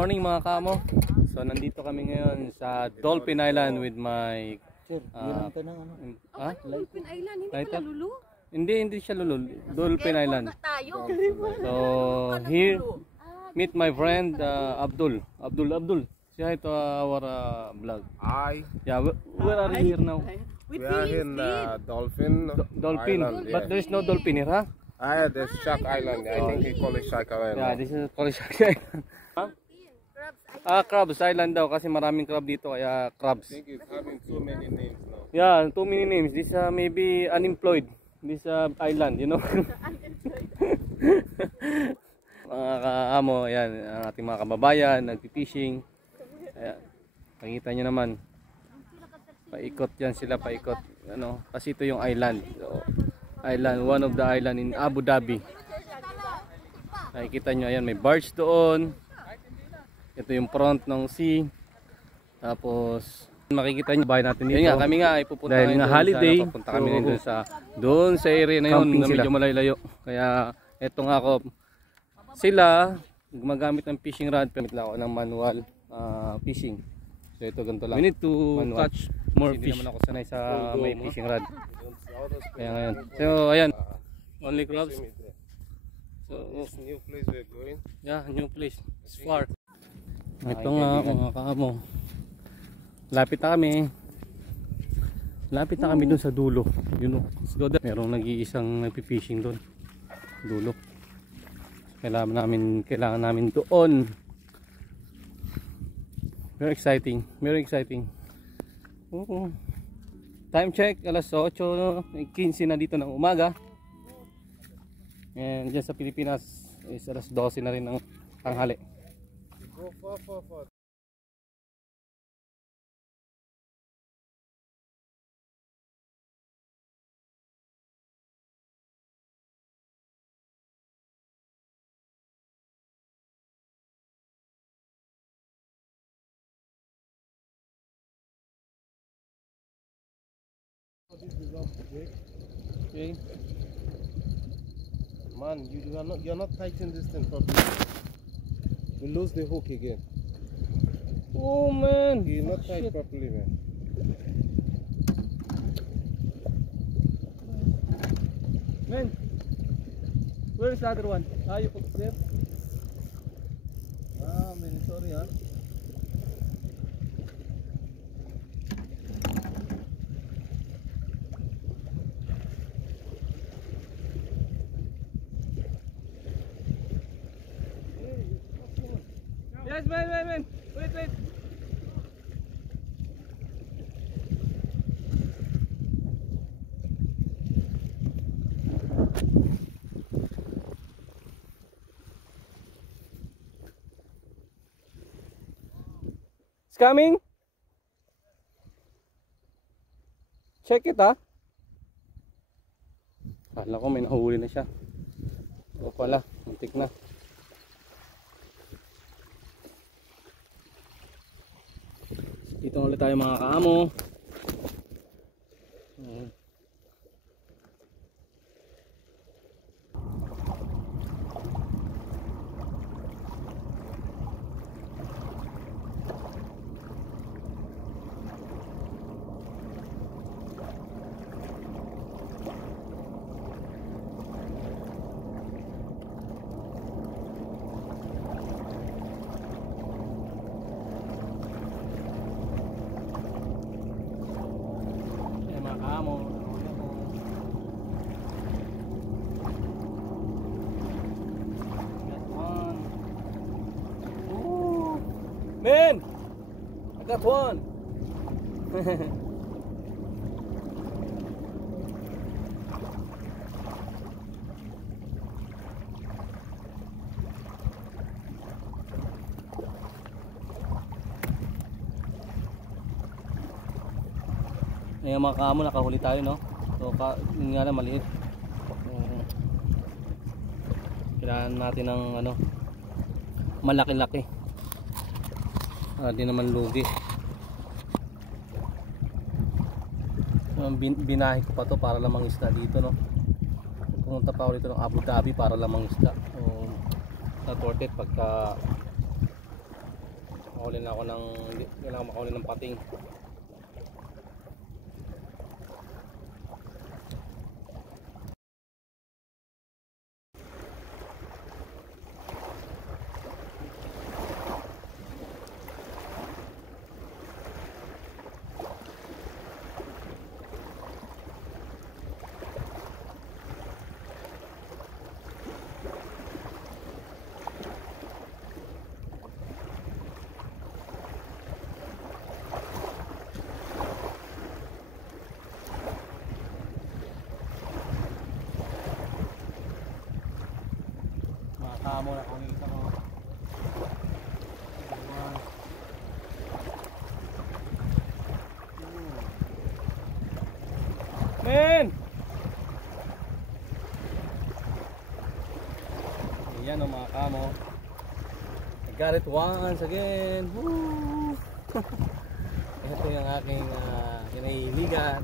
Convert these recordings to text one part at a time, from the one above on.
morning mga kamo. So nandito kami ngayon sa Dolphin Island with my Dolphin Island, hindi pala Lulu? Hindi siya Lulu. Dolphin Island. So here meet my friend Abdul. Say hi to our vlog. Hi. Yeah, where are you here now? We are in Dolphin Island, but there is no dolphin here, huh? There's Shark Island. I think they call it Shark Island. Yeah, this is called Shark Island. Crabs Island daw kasi maraming crab dito kaya crabs. I think it's having too many names now. Yeah, too many names. This maybe unemployed. This island, you know. Mga kaamo, yan, ang ating mga kababayan, nagpi-fishing. Ayan, makikita nyo naman. Paikot yan sila, paikot. Ano, kasi ito yung island. So, one of the island in Abu Dhabi. Nakikita nyo, ayan, may barge doon. Ito yung front ng sea. Tapos makikita nyo bahay natin dito. Yan nga, kami nga ay pupunta dahil nga holiday. Pupunta kami doon sa area na yun na medyo malayo. Kaya eto nga ako, sila gumagamit ng fishing rod. Gamit lang ako ng manual fishing. So ito ganito lang. We need to catch more fish. Hindi naman ako sanay sa may fishing rod. Kaya ngayon. So ayan, only crabs. So This new place we're going. Yeah, new place. It's far. Ito nga mga kaamo. Lapit na kami dun sa dulo. Yun o. Merong nag-iisang nagpi-fishing doon. Dulo. Kailangan namin doon. Very exciting. Time check, alas 8:15 na dito ng umaga. And dyan sa Pilipinas is alas 12 na rin ng tanghali. Go far. Okay. Man, you're not tightening this thing properly. We lose the hook again. Oh man, You're not tight properly, man. Man, where is the other one? You put it there? Man, sorry ha. Yes, man. Wait. It's coming. Check it ha. Kala ko may nahuli na siya. O pala, muntik na. Dito ulit tayo mga kaamo. Man, I got one. Ayan mga kaamo, nakahuli tayo no. So yun nga lang maliit. Kailangan natin ng malaki-laki. Di naman lugi. Binahi ko pa to para lamang isda dito no. Pumunta pa ulit ng Abu Dhabi para lamang isda. Sa Tortet pagka Makahuli na ako ng, hindi na ako makahuli ng pating. Makakamo na kung isa ko. Men! Ayan o mga kamo. I got it once again. Woo! Ito yung aking kinahiligan.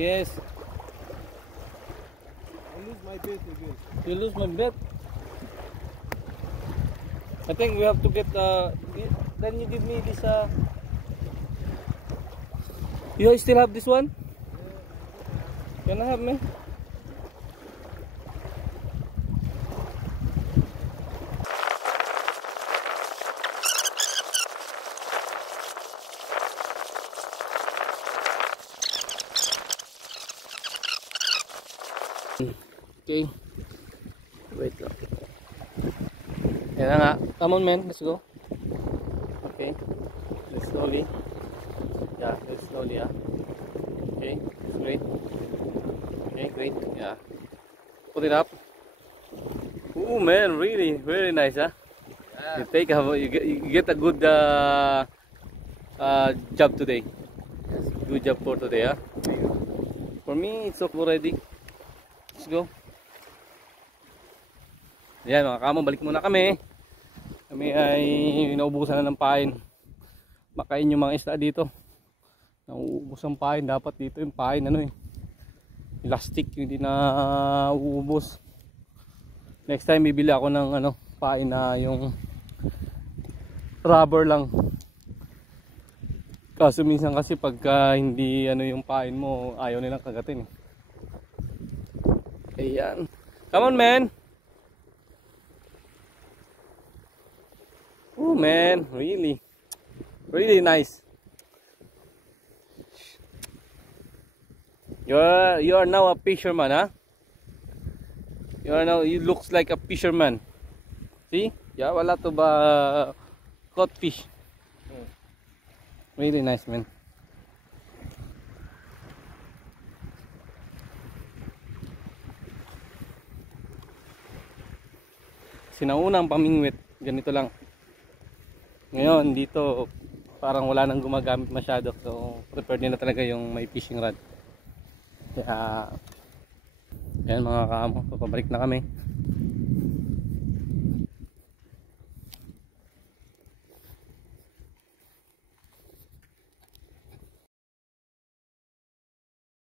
Yes. I lose my bait again. You lose my bet. I think we have to get then you give me this you still have this one? Can I have me? Okay. Wait lang. Yan na nga. Come on, man. Let's go. Okay. Let's slowly. Yeah, let's slowly, yeah. Okay. That's great. Okay, great. Yeah. Put it up. Ooh, man. Really, very nice, huh? Yeah. You get a good job today. Yes. Good job for today, huh? For me, it's already. Let's go. Ayan mga kamo, balik muna kami. Kami ay naubusan na ng pain. Makain yung mga isda dito. Nauubos ang pain. Dapat dito yung pain elastic yung hindi na uubos. Next time bibili ako ng pain na yung rubber lang. Kaso minsan kasi pagka hindi yung pain mo, ayaw nilang kagatin. Ayan. Come on, man. Oh man, really nice. You are now a fisherman, huh? You looks like a fisherman. See? Yeah, wala to ba caught fish. Really nice, man. Sinaunang pamingwit, ganito lang. Ngayon dito parang wala nang gumagamit masyado, so prepared nila talaga yung may fishing rod. Kaya ayan mga kamo, papabalik na kami.